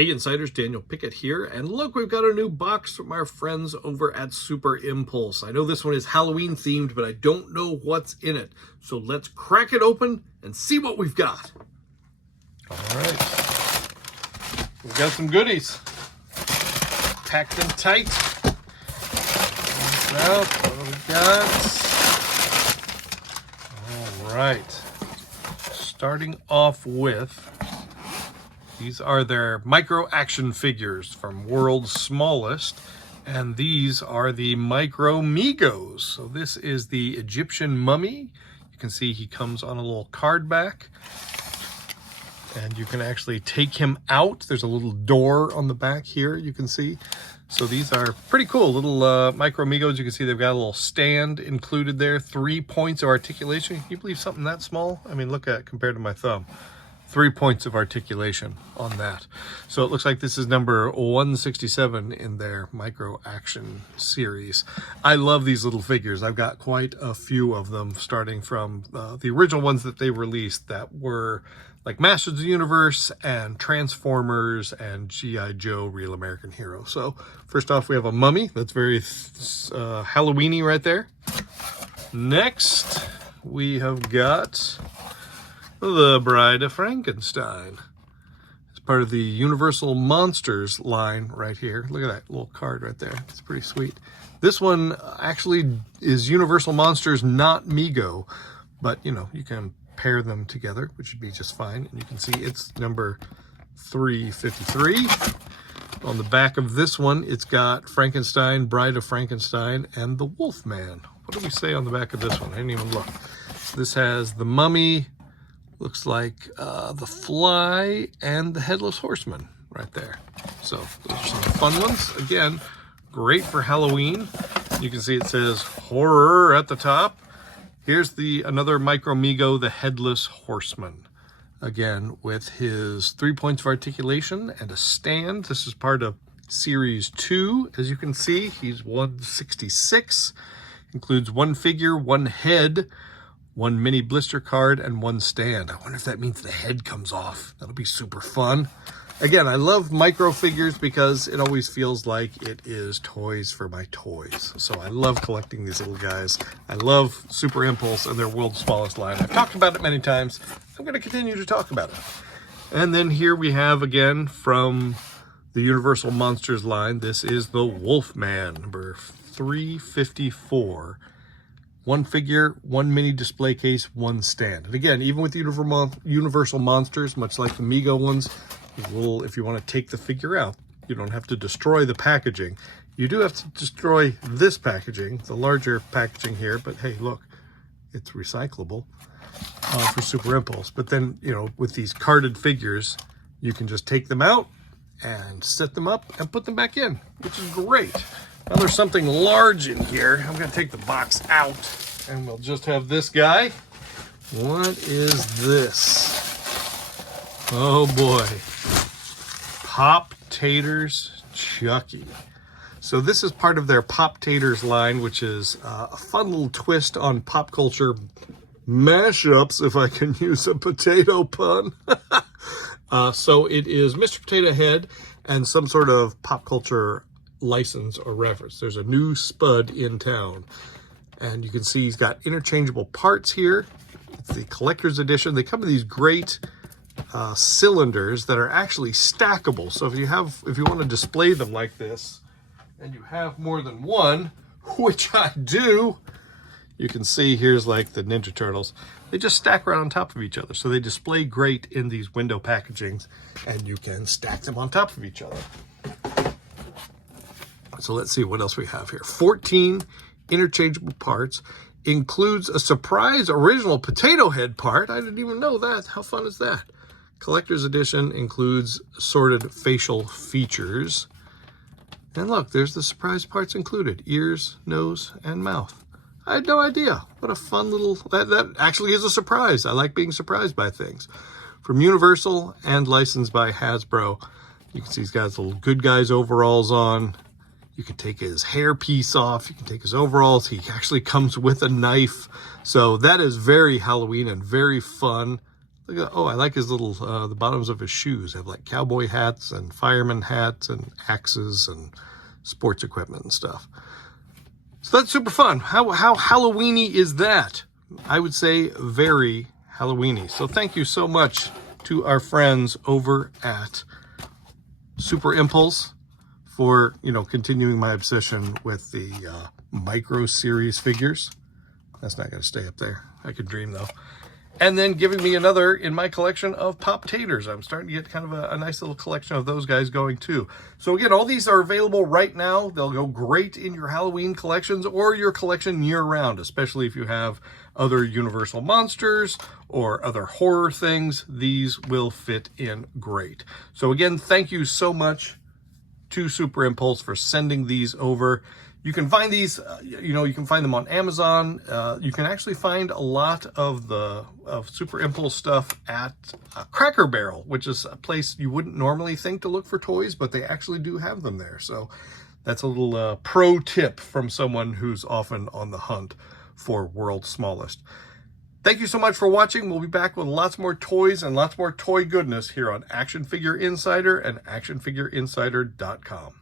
Hey Insiders, Daniel Pickett here, and look, we've got a new box from our friends over at Super Impulse. I know this one is Halloween themed, but I don't know what's in it. So let's crack it open and see what we've got. All right, we've got some goodies. Packed them tight. Out, what do we got? All right, starting off with, these are their micro action figures from World's Smallest, and these are the Micro Migos. So this is the Egyptian mummy. You can see he comes on a little card back, and you can actually take him out. There's a little door on the back here, you can see. So these are pretty cool little Micro Migos. You can see they've got a little stand included there, 3 points of articulation. Can you believe something that small? I mean, look at it compared to my thumb. 3 points of articulation on that. So it looks like this is number 167 in their micro action series. I love these little figures. I've got quite a few of them, starting from the original ones that they released that were like Masters of the Universe and Transformers and G.I. Joe Real American Hero. So first off, we have a mummy. That's very Halloween-y right there. Next, we have got the Bride of Frankenstein. It's part of the Universal Monsters line right here. Look at that little card right there. It's pretty sweet. This one actually is Universal Monsters, not Mego, but you know, you can pair them together, which would be just fine. And you can see it's number 353. On the back of this one, it's got Frankenstein, Bride of Frankenstein, and the Wolfman. What do we say on the back of this one? I didn't even look. So this has the mummy, looks like the Fly, and the Headless Horseman right there. So those are some fun ones. Again, great for Halloween. You can see it says horror at the top. Here's another Micro Migo, the Headless Horseman. Again, with his 3 points of articulation and a stand. This is part of Series 2. As you can see, he's 166. Includes one figure, one head, one mini blister card, and one stand. I wonder if that means the head comes off. That'll be super fun. Again, I love micro figures because it always feels like it is toys for my toys. So I love collecting these little guys. I love Super Impulse and their World's Smallest line. I've talked about it many times. I'm going to continue to talk about it. And then here we have, again, from the Universal Monsters line, this is the Wolfman, number 354. One figure, one mini display case, one stand. And again, even with the Universal Monsters, much like the Mego ones, if you want to take the figure out, you don't have to destroy the packaging. You do have to destroy this packaging, the larger packaging here, but hey, look, it's recyclable for Super Impulse. But then, you know, with these carded figures, you can just take them out and set them up and put them back in, which is great. Now there's something large in here. I'm going to take the box out and we'll just have this guy. What is this? Oh boy. Pop-Taters Chucky. So this is part of their Pop-Taters line, which is a fun little twist on pop culture mashups, if I can use a potato pun. So it is Mr. Potato Head and some sort of pop culture license or reference. There's a new Spud in town, and you can see he's got interchangeable parts here. It's the collector's edition. They come in these great cylinders that are actually stackable. So if you want to display them like this, and you have more than one, which I do, you can see here's like the Ninja Turtles. They just stack right on top of each other. So they display great in these window packagings, and you can stack them on top of each other. So let's see what else we have here. 14 interchangeable parts. Includes a surprise original potato head part. I didn't even know that. How fun is that? Collector's edition includes assorted facial features. And look, there's the surprise parts included. Ears, nose, and mouth. I had no idea. What a fun little... That actually is a surprise. I like being surprised by things. From Universal and licensed by Hasbro. You can see he's got his little good guys overalls on. You can take his hair piece off. You can take his overalls. He actually comes with a knife. So that is very Halloween and very fun. Look at, oh, I like his little, the bottoms of his shoes have like cowboy hats and fireman hats and axes and sports equipment and stuff. So that's super fun. How Halloweeny is that? I would say very Halloweeny. So thank you so much to our friends over at Super Impulse for, you know, continuing my obsession with the micro series figures. That's not going to stay up there. I could dream though. And then giving me another in my collection of Pop Taters. I'm starting to get kind of a nice little collection of those guys going too. So again, all these are available right now. They'll go great in your Halloween collections or your collection year round, especially if you have other Universal monsters or other horror things. These will fit in great. So again, thank you so much to Super Impulse for sending these over. You can find these, you know, you can find them on Amazon. You can actually find a lot of the Super Impulse stuff at Cracker Barrel, which is a place you wouldn't normally think to look for toys, but they actually do have them there. So that's a little pro tip from someone who's often on the hunt for World's Smallest. Thank you so much for watching. We'll be back with lots more toys and lots more toy goodness here on Action Figure Insider and ActionFigureInsider.com.